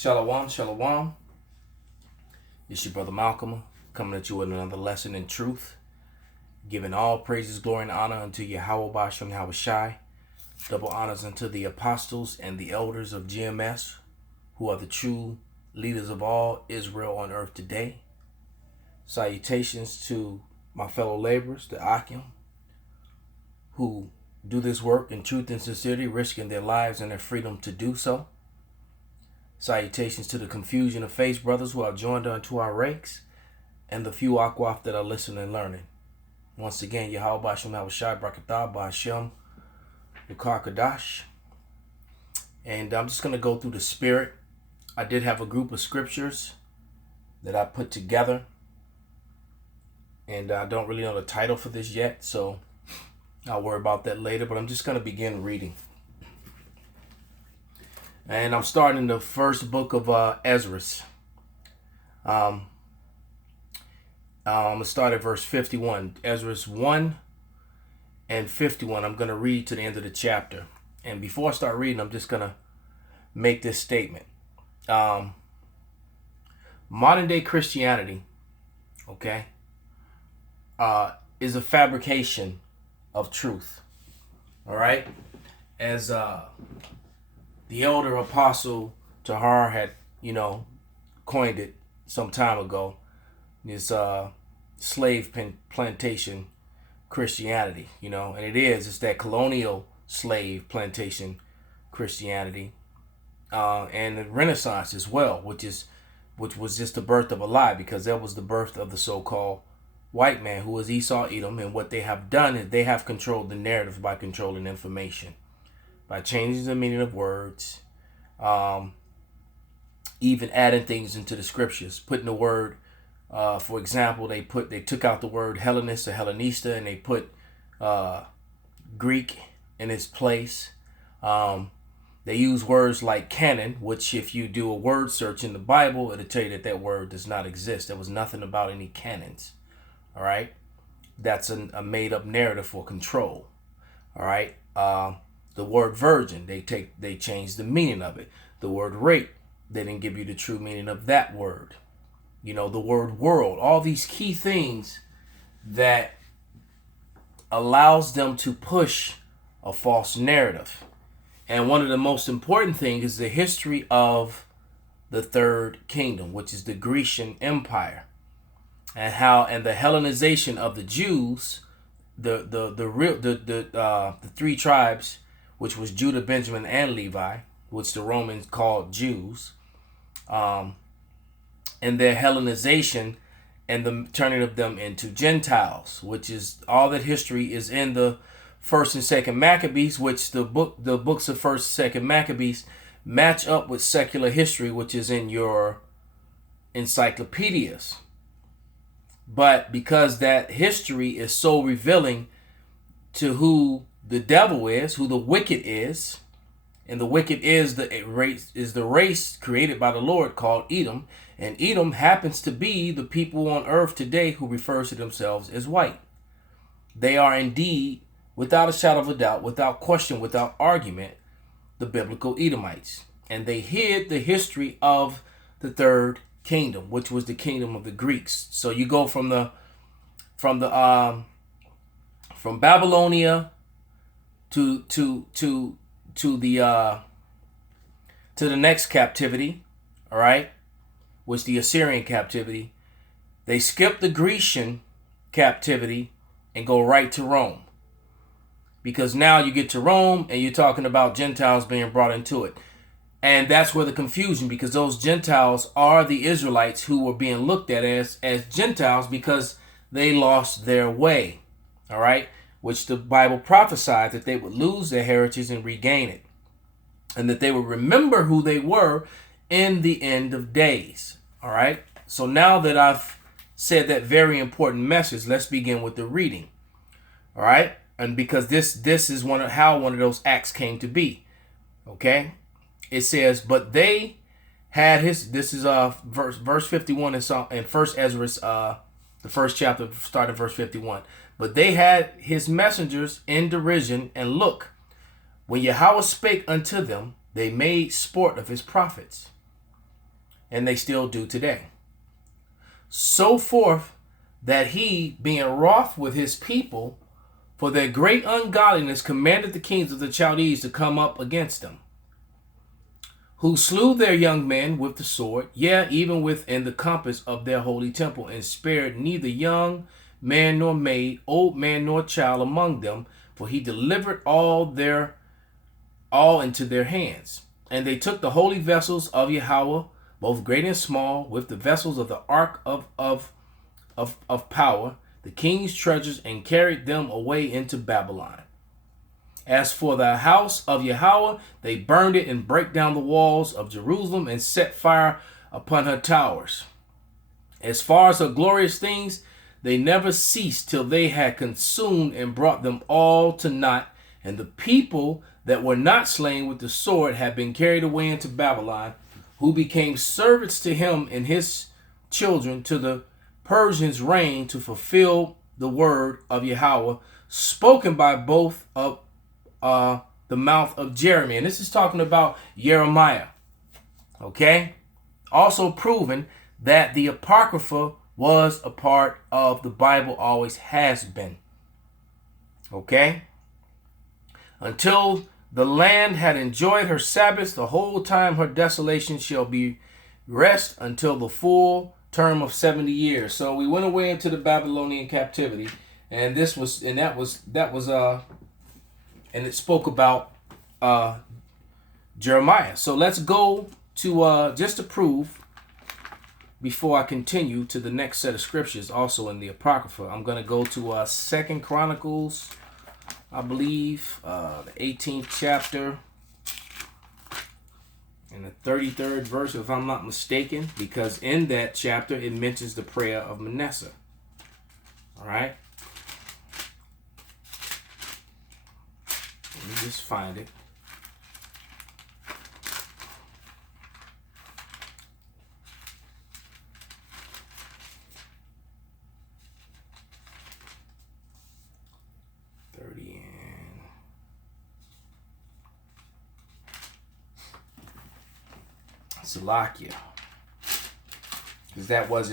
Shalom, shalom. It's your brother Malcolm coming at you with another lesson in truth, giving all praises, glory, and honor unto Yahweh Bashem Yahweh Shai. Double honors unto the apostles and the elders of GMS, who are the true leaders of all Israel on earth today. Salutations to my fellow laborers, the Akim, who do this work in truth and sincerity, risking their lives and their freedom to do so. Salutations to the confusion of faith brothers who have joined unto our ranks, and the few Akwaf that are listening and learning. Once again, Yahweh Bashem Yahweh Shai Brakatah Ba'Hashem Yukar Kadash. And I'm just going to go through the spirit. I did have a group of scriptures that I put together, and I don't really know the title for this yet, so I'll worry about that later, but I'm just going to begin reading. And I'm starting the first book of Ezra. I'm going to start at verse 51. Ezra 1 and 51. I'm going to read to the end of the chapter. And before I start reading, I'm just going to make this statement. Modern day Christianity, okay, is a fabrication of truth. All right? As the elder apostle Tahar had, coined it some time ago, this slave plantation Christianity, and it's that colonial slave plantation Christianity, and the Renaissance as well, which was just the birth of a lie, because that was the birth of the so-called white man, who is Esau Edom. And what they have done is they have controlled the narrative by controlling information, by changing the meaning of words, even adding things into the scriptures, putting the word, for example, they took out the word Hellenist or Hellenista, and they put Greek in its place. They use words like canon, which if you do a word search in the Bible, it'll tell you that word does not exist. There was nothing about any canons. All right. That's a made up narrative for control. All right. The word virgin, they changed the meaning of it. The word rape, they didn't give you the true meaning of that word. The word world, all these key things that allows them to push a false narrative. And one of the most important things is the history of the Third Kingdom, which is the Grecian Empire, and the Hellenization of the Jews, the three tribes, which was Judah, Benjamin, and Levi, which the Romans called Jews, and their Hellenization and the turning of them into Gentiles, which is all that history is in the First and Second Maccabees, which the books of First and Second Maccabees match up with secular history, which is in your encyclopedias. But because that history is so revealing to who the devil is, who the wicked is, and the wicked is the race created by the Lord called Edom, and Edom happens to be the people on earth today who refers to themselves as white. They are indeed, without a shadow of a doubt, without question, without argument, the biblical Edomites. And they hid the history of the Third Kingdom, which was the kingdom of the Greeks. So you go from Babylonia to the next captivity, all right, was the Assyrian captivity. They skip the Grecian captivity and go right to Rome, because now you get to Rome and you're talking about Gentiles being brought into it. And that's where the confusion, because those Gentiles are the Israelites who were being looked at as Gentiles because they lost their way, all right, which the Bible prophesied that they would lose their heritage and regain it, and that they would remember who they were in the end of days, all right. So now that I've said that very important message, let's begin with the reading, all right. And because this is how one of those acts came to be, okay. It says, but they had this is verse 51 in First Ezra, the first chapter, starting verse 51. But they had his messengers in derision, and look, when Yahweh spake unto them, they made sport of his prophets. and they still do today. So forth that he, being wroth with his people for their great ungodliness, commanded the kings of the Chaldees to come up against them, who slew their young men with the sword, yea, even within the compass of their holy temple, and spared neither young man nor maid, old man nor child among them, for he delivered all into their hands. And they took the holy vessels of Yahweh, both great and small, with the vessels of the ark of power, the king's treasures, and carried them away into Babylon. As for the house of Yahweh, they burned it and brake down the walls of Jerusalem and set fire upon her towers. As far as her glorious things, they never ceased till they had consumed and brought them all to naught. And the people that were not slain with the sword had been carried away into Babylon, who became servants to him and his children to the Persians' reign, to fulfill the word of Yahweh, spoken by both of the mouth of Jeremy. And this is talking about Jeremiah. Okay? Also proven that the Apocrypha was a part of the Bible, always has been. Okay? Until the land had enjoyed her Sabbaths, the whole time her desolation shall be rest until the full term of 70 years. So we went away into the Babylonian captivity, and it spoke about Jeremiah. So let's go to just to prove, before I continue to the next set of scriptures, also in the Apocrypha, I'm going to go to 2 Chronicles, I believe, the 18th chapter, and the 33rd verse, if I'm not mistaken, because in that chapter it mentions the prayer of Manasseh. All right? Let me just find it. Salakia, because that was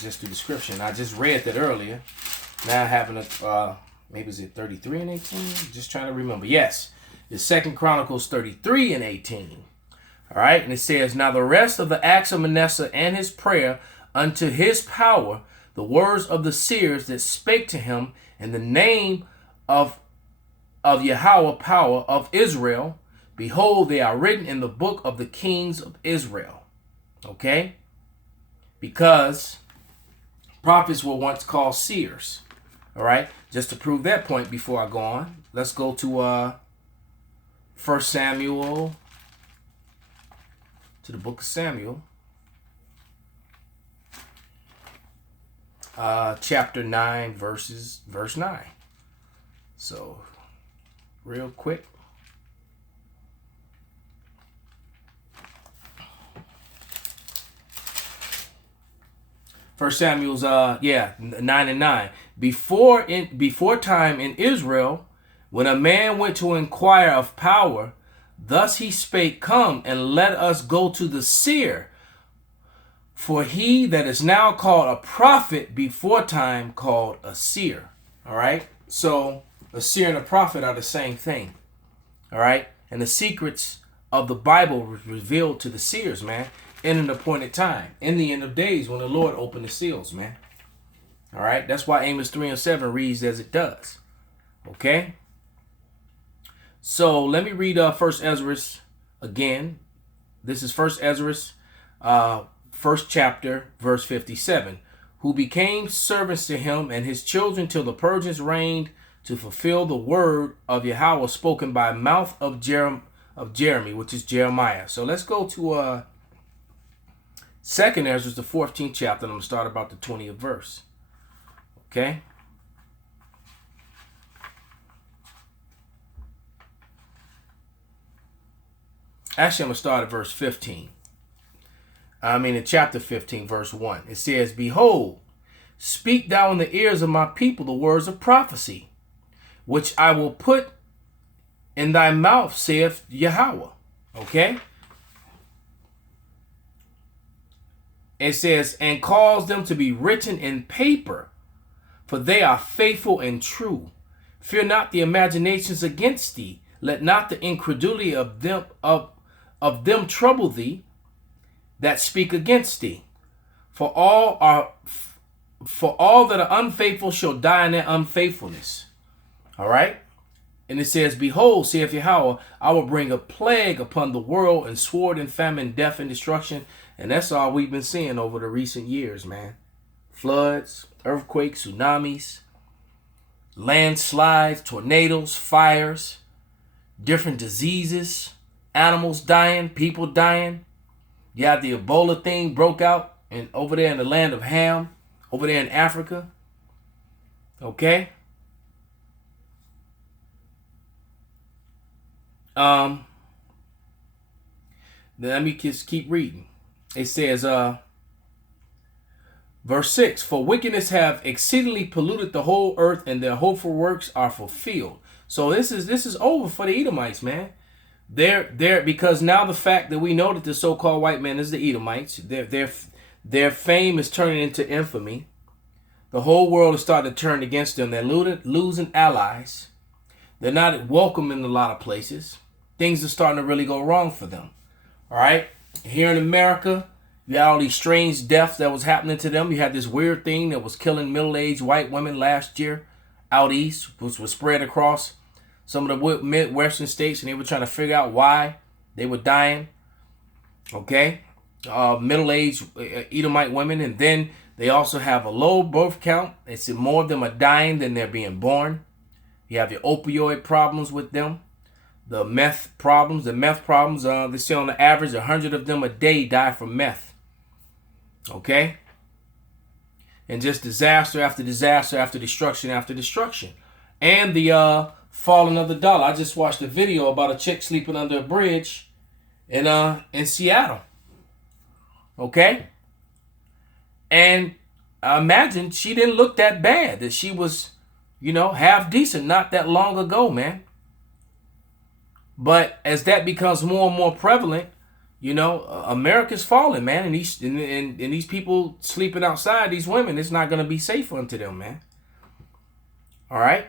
just the description. I just read that earlier. Now having maybe is it 33 and 18? Just trying to remember. Yes, it's 2 Chronicles 33 and 18. All right, and it says, now the rest of the acts of Manasseh and his prayer unto his power, the words of the seers that spake to him in the name of Yahweh power of Israel, behold, they are written in the book of the kings of Israel. Okay? Because prophets were once called seers. All right? Just to prove that point before I go on, let's go to 1 Samuel, to the book of Samuel, chapter 9, verse 9. So, real quick. 1 Samuel's 9 and 9. Before time in Israel, when a man went to inquire of power, thus he spake, come and let us go to the seer. For he that is now called a prophet, before time called a seer. All right. So a seer and a prophet are the same thing. All right. And the secrets of the Bible was revealed to the seers, man, in an appointed time, in the end of days, when the Lord opened the seals, man. All right. That's why Amos 3 and 7 reads as it does. Okay. So let me read First Ezra again. This is First Ezra, first chapter, verse 57. Who became servants to him and his children till the Persians reigned, to fulfill the word of Yahweh spoken by mouth of Jeremy, which is Jeremiah. So let's go to 2 Ezra, the 14th chapter, and I'm going to start about the 20th verse. Okay? Actually, I'm going to start at verse 15. In chapter 15, verse 1. It says, behold, speak thou in the ears of my people the words of prophecy, which I will put in thy mouth, saith Yahweh. Okay? It says, and cause them to be written in paper, for they are faithful and true. Fear not the imaginations against thee. Let not the incredulity of them trouble thee that speak against thee. For all that are unfaithful shall die in their unfaithfulness. All right. And it says, behold, saith Yahweh, I will bring a plague upon the world, and sword and famine, death and destruction. And that's all we've been seeing over the recent years, man. Floods, earthquakes, tsunamis, landslides, tornadoes, fires, different diseases, animals dying, people dying. You have the Ebola thing broke out and over there in the land of Ham, over there in Africa. Okay? Let me just keep reading. It says, verse 6, for wickedness have exceedingly polluted the whole earth, and their hopeful works are fulfilled. So this is over for the Edomites, man. They're because now the fact that we know that the so-called white man is the Edomites, their fame is turning into infamy. The whole world is starting to turn against them. They're losing allies. They're not welcome in a lot of places. Things are starting to really go wrong for them. All right. Here in America, you had all these strange deaths that was happening to them. You had this weird thing that was killing middle-aged white women last year out east, which was spread across some of the Midwestern states, and they were trying to figure out why they were dying. Okay. Middle-aged Edomite women. And then they also have a low birth count. It's more of them are dying than they're being born. You have your opioid problems with them. The meth problems. They say on the average 100 of them a day die from meth. Okay? And just disaster after disaster after destruction after destruction. And the falling of the dollar. I just watched a video about a chick sleeping under a bridge in Seattle. Okay? And I imagine she didn't look that bad. That she was, half decent not that long ago, man. But as that becomes more and more prevalent, America's falling, man. And these people sleeping outside, these women, it's not going to be safe unto them, man. All right.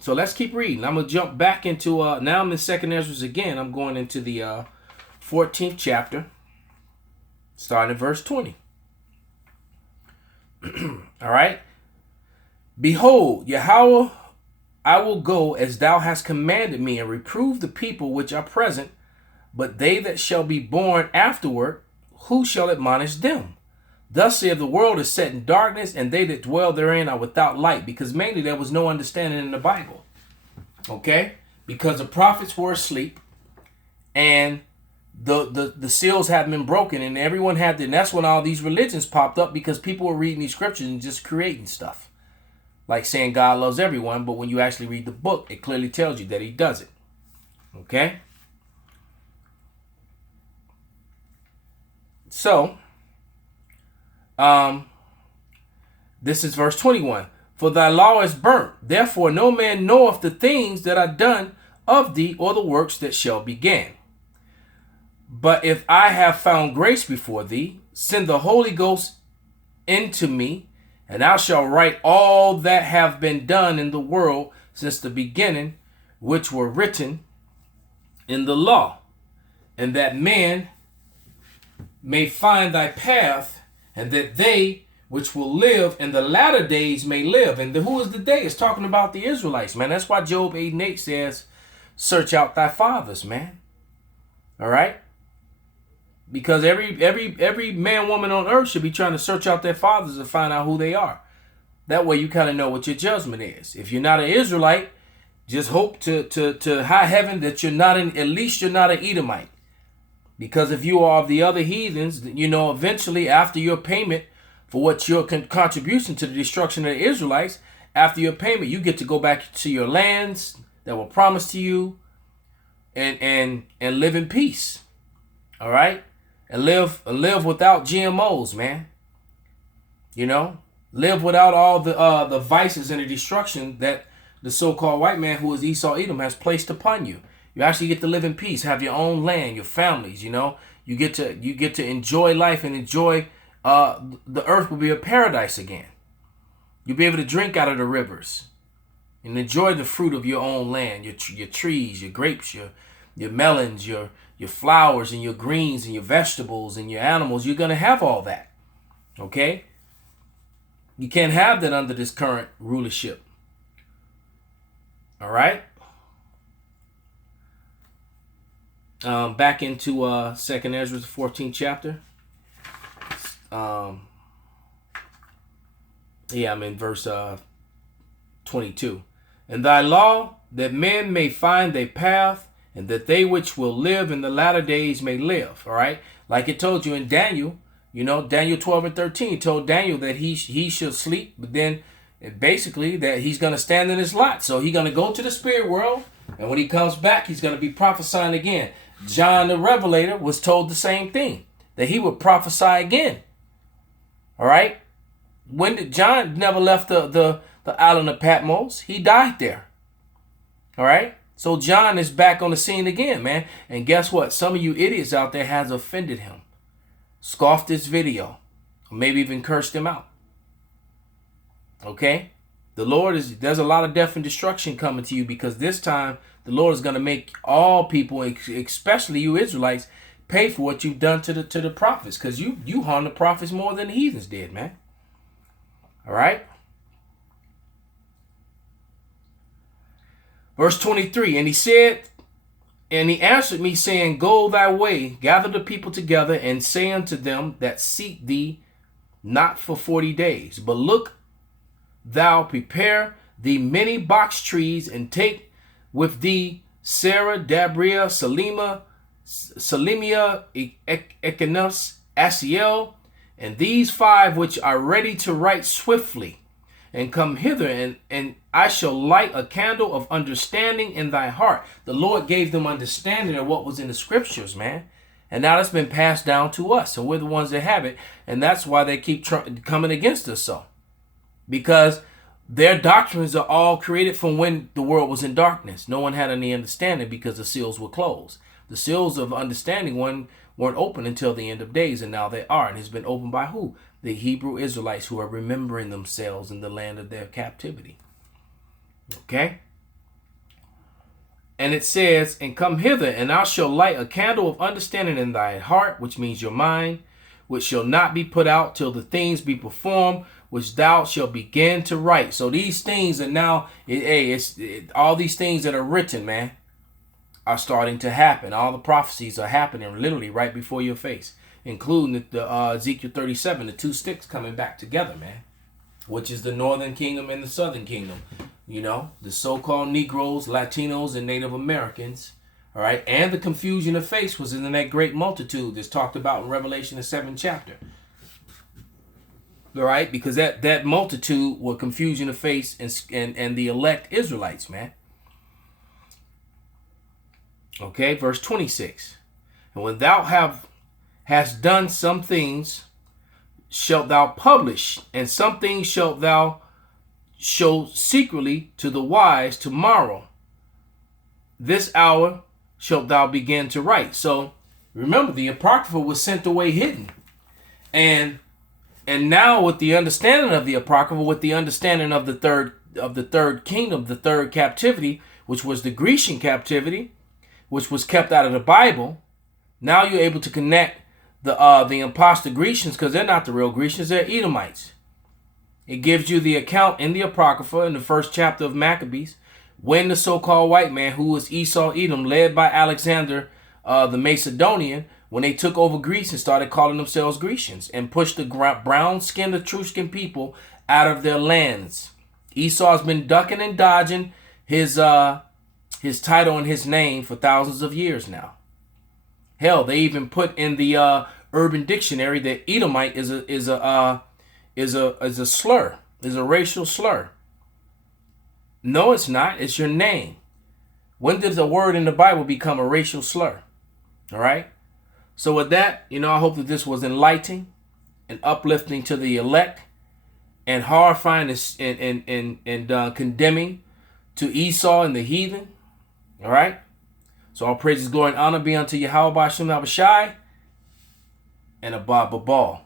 So let's keep reading. I'm going to jump back into, now I'm in 2nd Ezra again. I'm going into the 14th chapter, starting at verse 20. All right. Behold, Yahweh, I will go as thou hast commanded me, and reprove the people which are present, but they that shall be born afterward, who shall admonish them? Thus saith the world is set in darkness, and they that dwell therein are without light, because mainly there was no understanding in the Bible. Okay? Because the prophets were asleep, and the seals hadn't been broken, and everyone had and that's when all these religions popped up, because people were reading these scriptures and just creating stuff. Like saying God loves everyone, but when you actually read the book, it clearly tells you that he doesn't. Okay? So, this is verse 21. For thy law is burnt, therefore no man knoweth the things that are done of thee, or the works that shall begin. But if I have found grace before thee, send the Holy Ghost into me, and thou shalt write all that have been done in the world since the beginning, which were written in the law, and that men may find thy path, and that they which will live in the latter days may live. And who is the they? It's talking about the Israelites, man. That's why Job 8:8 says, search out thy fathers, man. All right? Because every man, woman on earth should be trying to search out their fathers and find out who they are. That way you kind of know what your judgment is. If you're not an Israelite, just hope to high heaven that you're not at least you're not an Edomite. Because if you are of the other heathens, eventually after your payment for what your contribution to the destruction of the Israelites, after your payment, you get to go back to your lands that were promised to you and live in peace. All right? And live without GMOs, man. Live without all the vices and the destruction that the so-called white man, who is Esau Edom, has placed upon you. You actually get to live in peace, have your own land, your families. You get to enjoy life and enjoy the earth will be a paradise again. You'll be able to drink out of the rivers and enjoy the fruit of your own land, your trees, your grapes, your melons, your flowers and your greens and your vegetables and your animals. You're going to have all that. Okay? You can't have that under this current rulership. All right? Back into 2nd Ezra, the 14th chapter. I'm in verse 22. And thy law, that men may find their path, and that they which will live in the latter days may live. All right? Like it told you in Daniel, Daniel 12 and 13 told Daniel that he shall sleep, but then basically that he's going to stand in his lot. So he's going to go to the spirit world, and when he comes back, he's going to be prophesying again. John the Revelator was told the same thing, that he would prophesy again. All right? When did John never left the island of Patmos? He died there. All right? So John is back on the scene again, man. And guess what? Some of you idiots out there has offended him. Scoffed his video. Or maybe even cursed him out. Okay? There's a lot of death and destruction coming to you, because this time the Lord is going to make all people, especially you Israelites, pay for what you've done to the prophets, because you harmed the prophets more than the heathens did, man. All right? Verse 23, and he answered me, saying, Go thy way, gather the people together, and say unto them that seek thee not for 40 days, but look, thou prepare thee many box trees, and take with thee Sarah, Dabria, Salimia, Echinus, Asiel, and these 5 which are ready to write swiftly, and come hither, and I shall light a candle of understanding in thy heart. The Lord gave them understanding of what was in the scriptures, man. And now that's been passed down to us, and we're the ones that have it, and that's why they keep coming against us so. Because their doctrines are all created from when the world was in darkness. No one had any understanding because the seals were closed. The seals of understanding weren't open until the end of days, and now they are. And it's been opened by who? The Hebrew Israelites, who are remembering themselves in the land of their captivity. Okay? And it says, and come hither, and I shall light a candle of understanding in thy heart, which means your mind, which shall not be put out till the things be performed, which thou shalt begin to write. So these things are now, all these things that are written, man, are starting to happen. All the prophecies are happening literally right before your face, including the Ezekiel 37, the 2 sticks coming back together, man, which is the northern kingdom and the southern kingdom. The so-called Negroes, Latinos, and Native Americans. All right. And the confusion of face was in that great multitude that's talked about in Revelation, the 7th chapter. All right. Because that multitude were confusion of face and the elect Israelites, man. Okay. Verse 26. And when thou hast done some things, shalt thou publish, and some things shalt thou show secretly to the wise tomorrow. This hour shalt thou begin to write. So remember, the Apocrypha was sent away hidden. And now with the understanding of the Apocrypha, with the understanding of the third kingdom, the third captivity, which was the Grecian captivity, which was kept out of the Bible, now you're able to connect the imposter Grecians, because they're not the real Grecians, they're Edomites. It gives you the account in the Apocrypha in the 1st chapter of Maccabees, when the so-called white man, who was Esau Edom, led by Alexander the Macedonian, when they took over Greece and started calling themselves Grecians and pushed the brown-skinned Etruscan people out of their lands. Esau's been ducking and dodging his title and his name for thousands of years now. Hell, they even put in the Urban Dictionary that Edomite is a slur, is a racial slur. No, it's not. It's your name. When did the word in the Bible become a racial slur? All right. So with that, I hope that this was enlightening and uplifting to the elect, and horrifying and condemning to Esau and the heathen. All right. So all praises, glory, and honor be unto Yahweh Bashem Abishai and Abba Babal.